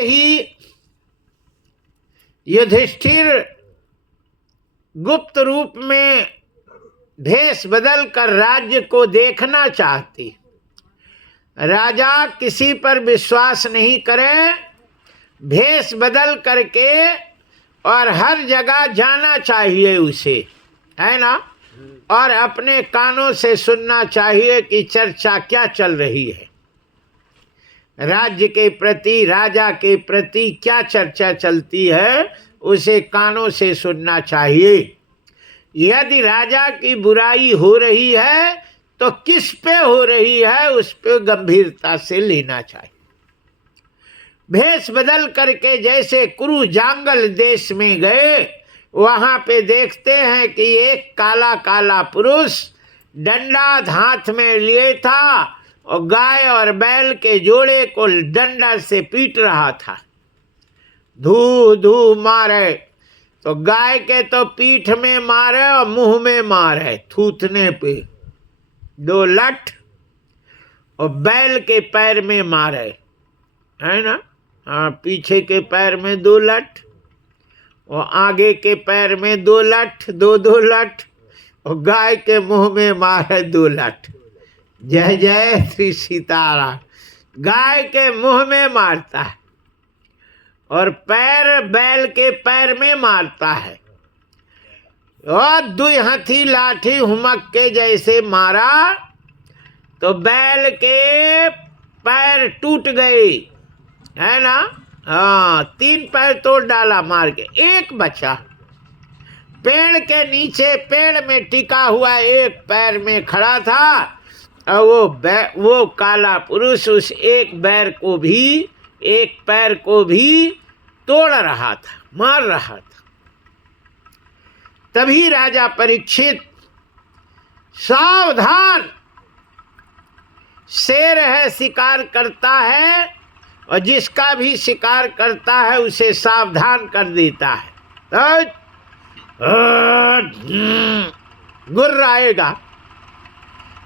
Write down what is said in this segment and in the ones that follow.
ही युधिष्ठिर गुप्त रूप में भेष बदल कर राज्य को देखना चाहती। राजा किसी पर विश्वास नहीं करे, भेष बदल करके और हर जगह जाना चाहिए उसे, है ना, और अपने कानों से सुनना चाहिए कि चर्चा क्या चल रही है, राज्य के प्रति, राजा के प्रति क्या चर्चा चलती है, उसे कानों से सुनना चाहिए। यदि राजा की बुराई हो रही है तो किस पे हो रही है, उस पे गंभीरता से लेना चाहिए। भेष बदल करके जैसे कुरु जांगल देश में गए, वहां पे देखते हैं कि एक काला काला पुरुष डंडा हाथ में लिए था और गाय और बैल के जोड़े को डंडा से पीट रहा था। धू धू मारे, तो गाय के तो पीठ में मारे और मुंह में मारे थूथने पे 2 लठ, और बैल के पैर में मारे, है ना, हाँ, पीछे के पैर में 2 लठ और आगे के पैर में 2 लठ, 2 लठ, और गाय के मुंह में मारे 2 लठ। जय जय श्री सीताराम। गाय के मुंह में मारता है और पैर बैल के पैर में मारता है, और 2 हाथी लाठी हुमक के जैसे मारा तो बैल के पैर टूट गए, है ना, हाँ, 3 पैर तोड़ डाला मार के, एक बचा। पेड़ के नीचे पेड़ में टिका हुआ एक पैर में खड़ा था, और वो काला पुरुष उस एक पैर को भी तोड़ रहा था, मार रहा था। तभी राजा परीक्षित, सावधान, शेर है, शिकार करता है, और जिसका भी शिकार करता है उसे सावधान कर देता है। गुर्राएगा,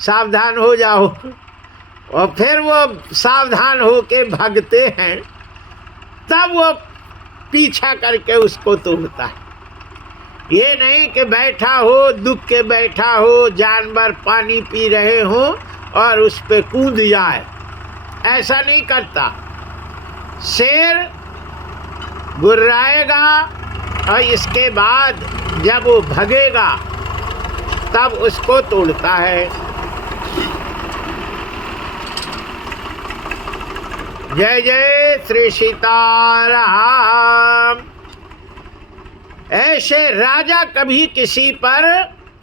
सावधान हो जाओ, और फिर वो सावधान होके भागते हैं, तब वो पीछा करके उसको तोड़ता है। ये नहीं कि बैठा हो, दुख के बैठा हो, जानवर पानी पी रहे हो और उस पे कूद जाए, ऐसा नहीं करता। शेर गुर्राएगा और इसके बाद जब वो भगेगा तब उसको तोड़ता है। जय जय श्री सीताराम। ऐसे राजा कभी किसी पर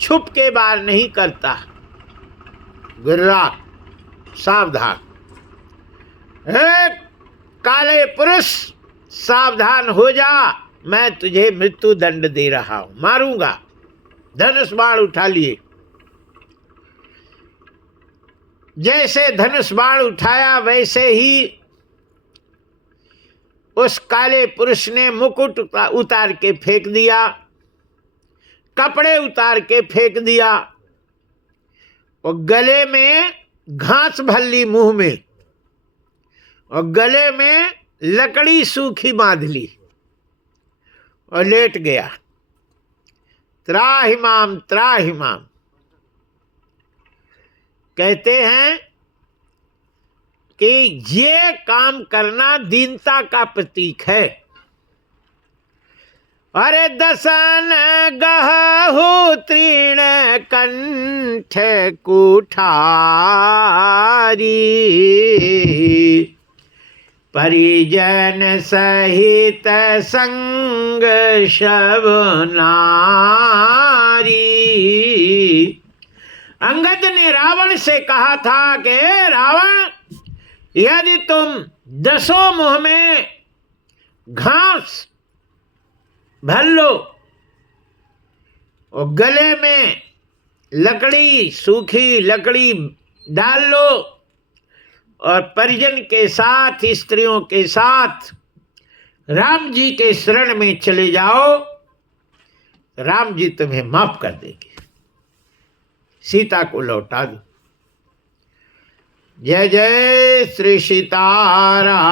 छुप के वार नहीं करता। गुर्रा, सावधान। एक काले पुरुष, सावधान हो जा, मैं तुझे मृत्यु दंड दे रहा हूं, मारूंगा। धनुष बाण उठा लिए। जैसे धनुष बाण उठाया वैसे ही उस काले पुरुष ने मुकुट उतार के फेंक दिया, कपड़े उतार के फेंक दिया, और गले में घास भल्ली मुंह में, और गले में लकड़ी सूखी बांध ली और लेट गया। त्राहिमाम त्राहिमाम। कहते हैं कि ये काम करना दीनता का प्रतीक है। अरे दसन गहु तृण कंठ कुठारी, परिजन सहित संग शब नारी। अंगद ने रावण से कहा था कि रावण, यदि तुम 10 मुंह में घास भर लो और गले में लकड़ी, सूखी लकड़ी डाल लो और परिजन के साथ, स्त्रियों के साथ राम जी के शरण में चले जाओ, राम जी तुम्हें माफ कर देंगे, सीता को लौटा दो। जय जय श्री सीताराम।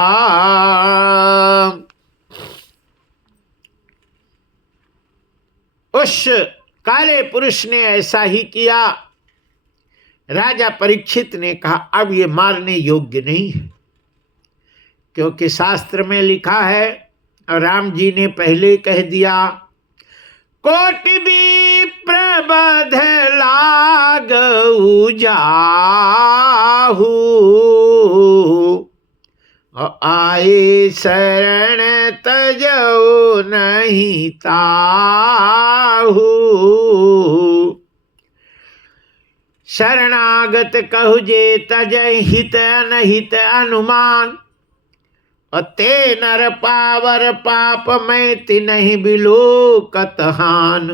उस काले पुरुष ने ऐसा ही किया। राजा परीक्षित ने कहा अब ये मारने योग्य नहीं है, क्योंकि शास्त्र में लिखा है और राम जी ने पहले कह दिया, कोटि भी प्रबध लागऊ जाहू, आए शरण तजऊ नहीं ताहू। शरणागत कहु जे तजय हित अनहित अनुमान, और ते नर पावर पाप में तिन्हि बिलोकत हान।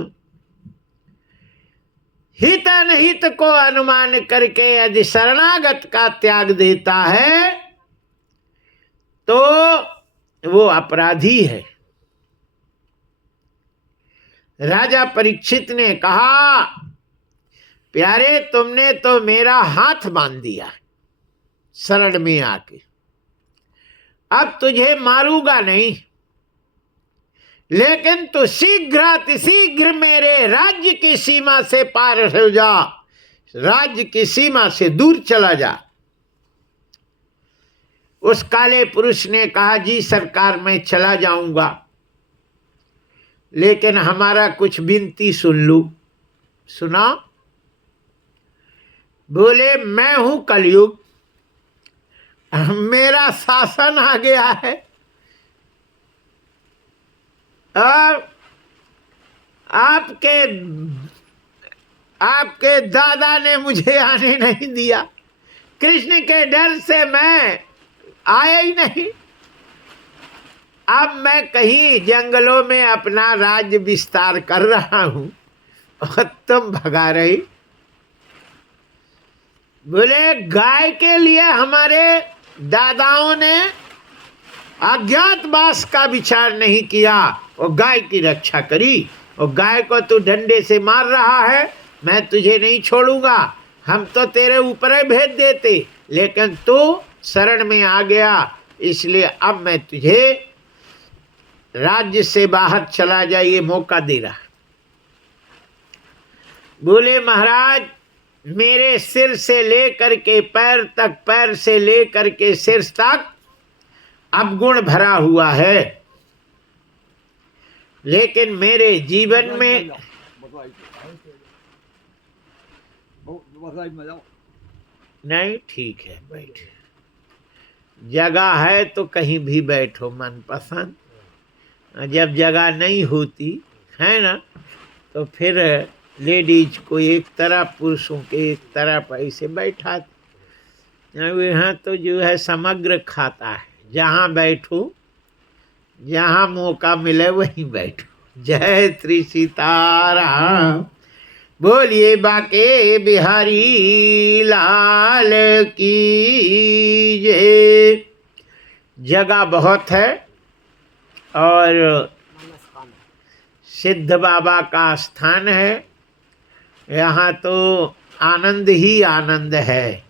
हित अनहित को अनुमान करके यदि शरणागत का त्याग देता है तो वो अपराधी है। राजा परीक्षित ने कहा, प्यारे तुमने तो मेरा हाथ बांध दिया शरण में आके, अब तुझे मारूंगा नहीं, लेकिन तू शीघ्र मेरे राज्य की सीमा से पार हो जा, राज्य की सीमा से दूर चला जा। उस काले पुरुष ने कहा, जी सरकार मैं चला जाऊंगा, लेकिन हमारा कुछ विनती सुन लूं। सुना? बोले मैं हूं कलयुग, मेरा शासन आ गया है और आपके दादा ने मुझे आने नहीं दिया, कृष्ण के डर से मैं आया ही नहीं। अब मैं कहीं जंगलों में अपना राज्य विस्तार कर रहा हूं और तुम भगा रही। बोले गाय के लिए हमारे दादाओं ने अज्ञातवास का विचार नहीं किया और गाय की रक्षा करी, और गाय को तू डंडे से मार रहा है, मैं तुझे नहीं छोड़ूंगा। हम तो तेरे ऊपर ही भेज देते, लेकिन तू शरण में आ गया, इसलिए अब मैं तुझे राज्य से बाहर चला जा, ये मौका दे रहा। बोले महाराज मेरे सिर से लेकर के पैर तक, पैर से लेकर के सिर तक अवगुण भरा हुआ है, लेकिन मेरे जीवन में नहीं। ठीक है बैठ, जगह है तो कहीं भी बैठो मनपसंद। जब जगह नहीं होती है ना, तो फिर लेडीज को एक तरफ, पुरुषों के एक तरफ ऐसे बैठाते। यहाँ तो जो है समग्र खाता है, जहाँ बैठो, जहाँ मौका मिले वहीं बैठो। जय श्री सीताराम। बोलिए बाके बिहारी लाल की जय। जगह बहुत है और सिद्ध बाबा का स्थान है, यहाँ तो आनंद ही आनंद है।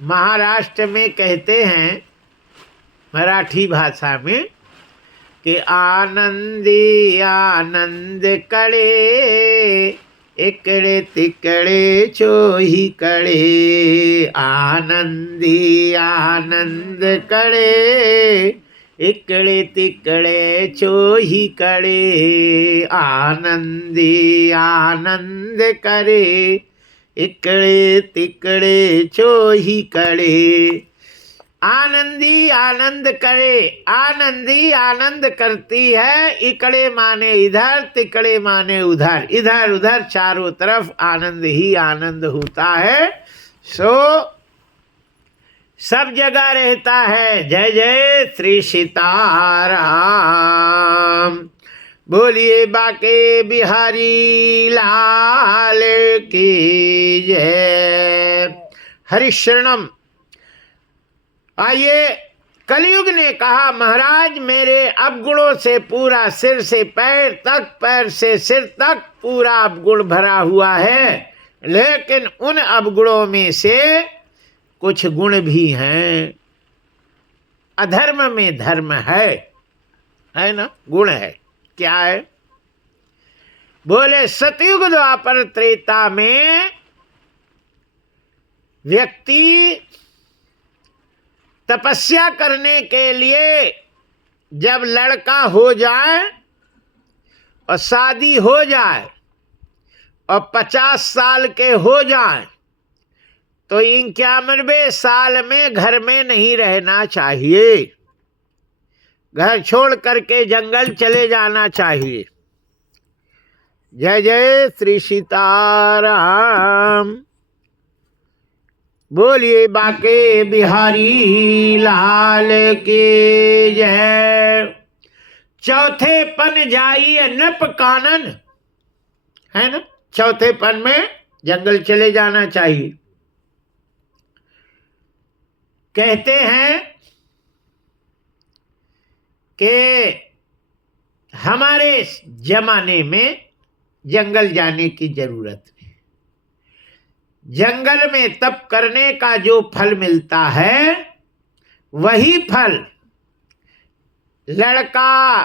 महाराष्ट्र में कहते हैं मराठी भाषा में कि आनंदी आनंद कड़े, इकड़े तिकड़े चोही कड़े। आनंदी आनंद कड़े, इकड़े तिकड़े चोही कड़े। आनंदी आनंद करे, इकड़े तिकड़े चोही कड़े। आनंदी आनंद करे, आनंदी आनंद करती है, इकड़े माने इधर, तिकड़े माने उधर, इधर उधर चारों तरफ आनंद ही आनंद होता है। सो सब जगह रहता है। जय जय श्री सीताराम। बोलिए बाके बिहारी लाल की जय। हरिशरणम। आइए, कलयुग ने कहा महाराज मेरे अवगुणों से पूरा सिर से पैर तक, पैर से सिर तक पूरा अवगुण भरा हुआ है, लेकिन उन अवगुणों में से कुछ गुण भी हैं। अधर्म में धर्म है ना, गुण है। क्या है? बोले सतयुग द्वापर त्रेता में व्यक्ति तपस्या करने के लिए जब लड़का हो जाए और शादी हो जाए और 50 साल के हो जाए तो 91वें साल में घर में नहीं रहना चाहिए, घर छोड़ करके जंगल चले जाना चाहिए। जय जय श्री सीताराम। बोलिए बाके बिहारी लाल के जय। चौथे पन जाइए नप कानन, है ना, चौथे पन में जंगल चले जाना चाहिए। कहते हैं कि हमारे जमाने में जंगल जाने की जरूरत नहीं। जंगल में तप करने का जो फल मिलता है वही फल लड़का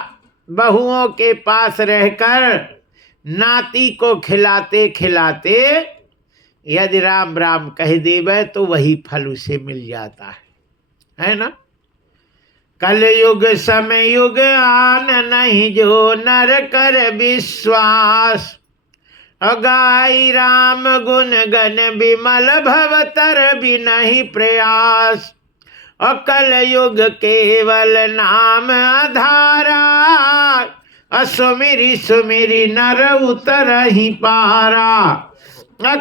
बहुओं के पास रहकर नाती को खिलाते खिलाते यदि राम राम कह देवे तो वही फल उसे मिल जाता है ना। कलयुग समय युग आन नहीं जो नर कर विश्वास, गाई राम गुण गण विमल भवतर भी नहीं प्रयास। कल युग केवल नाम आधारा, सुमिरी सुमिरी नर उतर ही पारा।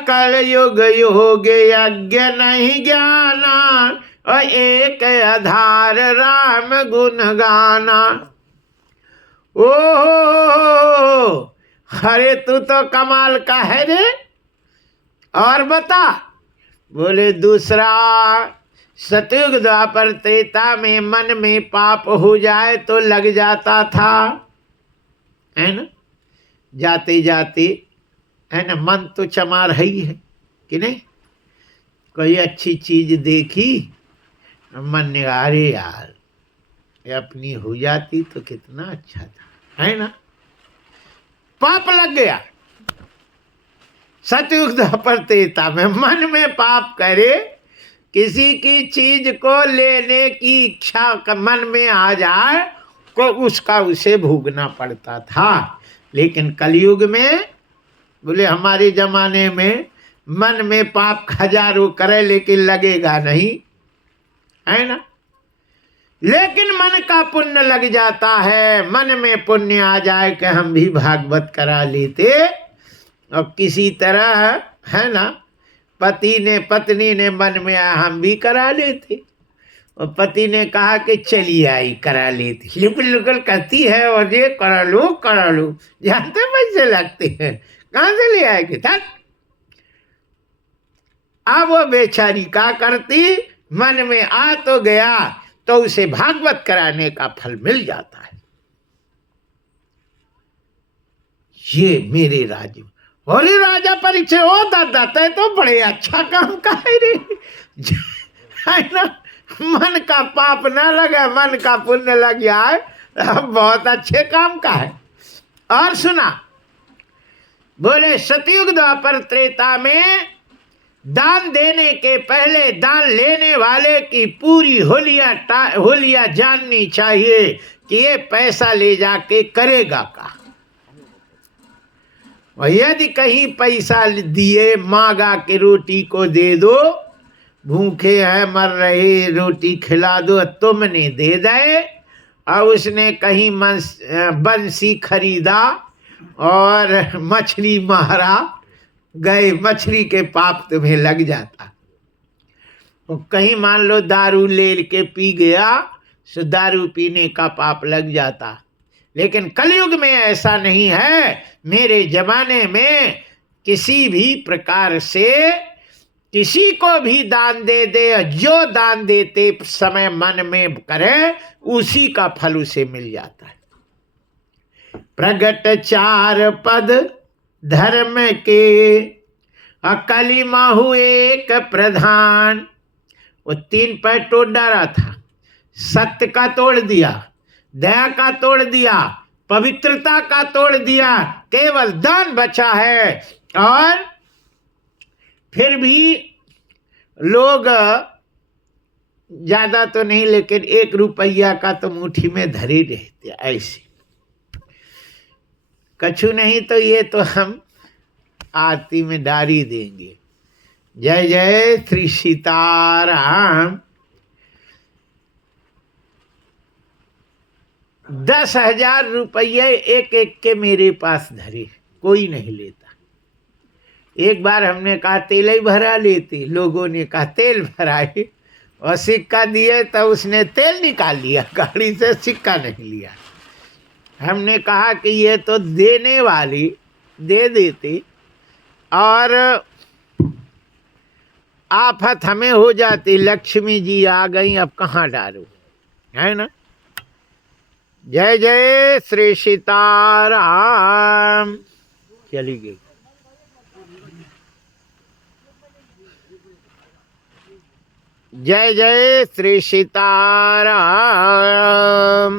कल युग योग यज्ञ नहीं ज्ञाना, और एक आधार राम गुण गाना। ओ अरे तू तो कमाल का है रे। और बता। बोले दूसरा, सतयुग द्वापर त्रेता में मन में पाप हो जाए तो लग जाता था, है ना, जाते जाते, है ना, मन तो चमार है ही है कि नहीं। कोई अच्छी चीज देखी, मन ने अरे यार ये अपनी हो जाती तो कितना अच्छा था, है ना, पाप लग गया। सतयुग द्वापर त्रेता में मन में पाप करे, किसी की चीज को लेने की इच्छा मन में आ जाए तो उसका उसे भोगना पड़ता था। लेकिन कलयुग में बोले हमारे जमाने में मन में पाप हजारों करे लेकिन लगेगा नहीं, है ना। लेकिन मन का पुण्य लग जाता है। मन में पुण्य आ जाए कि हम भी भागवत करा लेते और किसी तरह, है ना, पति ने पत्नी ने मन में आया हम भी करा लेते, और पति ने कहा कि चलिए आई करा लेती। लुकल लुकल करती है और ये करा लो, जानते पैसे लगते हैं, कहाँ से ले आएगी था। अब वो बेचारी क्या करती, मन में आ तो गया तो उसे भागवत कराने का फल मिल जाता है। ये मेरे राज्य में होली राजा परिचय हो दादा तय तो बड़े अच्छा काम का है रे, है ना। मन का पाप ना लगे, मन का पुण्य लग जाए, बहुत अच्छे काम का है। और सुना, बोले सतयुग द्वापर त्रेता में दान देने के पहले दान लेने वाले की पूरी होलिया जाननी चाहिए कि ये पैसा ले जाके करेगा का। और यदि कहीं पैसा दिए मांगा कि रोटी को दे दो, भूखे हैं मर रहे रोटी खिला दो, तुमने दे दे, और उसने कहीं बंसी खरीदा और मछली मारा गए, मछली के पाप तुम्हें लग जाता। और कहीं मान लो दारू ले के पी गया सो दारू पीने का पाप लग जाता। लेकिन कलयुग में ऐसा नहीं है। मेरे जमाने में किसी भी प्रकार से किसी को भी दान दे दे, जो दान देते समय मन में करे उसी का फल उसे मिल जाता है। प्रगट 4 पद धर्म के, अकली माहू एक प्रधान। वो 3 पैर तोड़ डाला था, सत्य का तोड़ दिया, दया का तोड़ दिया, पवित्रता का तोड़ दिया, केवल दान बचा है। और फिर भी लोग ज्यादा तो नहीं, लेकिन 1 रुपया का तो मुट्ठी में धरे रहते। ऐसे कछु नहीं तो ये तो हम आरती में डारी देंगे। जय जय श्री सीताराम। 10,000 रुपये एक एक के मेरे पास धरे, कोई नहीं लेता। एक बार हमने कहा तेल ही भरा लेते, लोगों ने कहा तेल भराए, और सिक्का दिए तो उसने तेल निकाल लिया गाड़ी से, सिक्का नहीं लिया। हमने कहा कि ये तो देने वाली दे देती और आफत हमें हो जाती, लक्ष्मी जी आ गई, अब कहाँ डालूं, है ना। जय जय श्री सीताराम। चली गई। जय जय श्री सीताराम।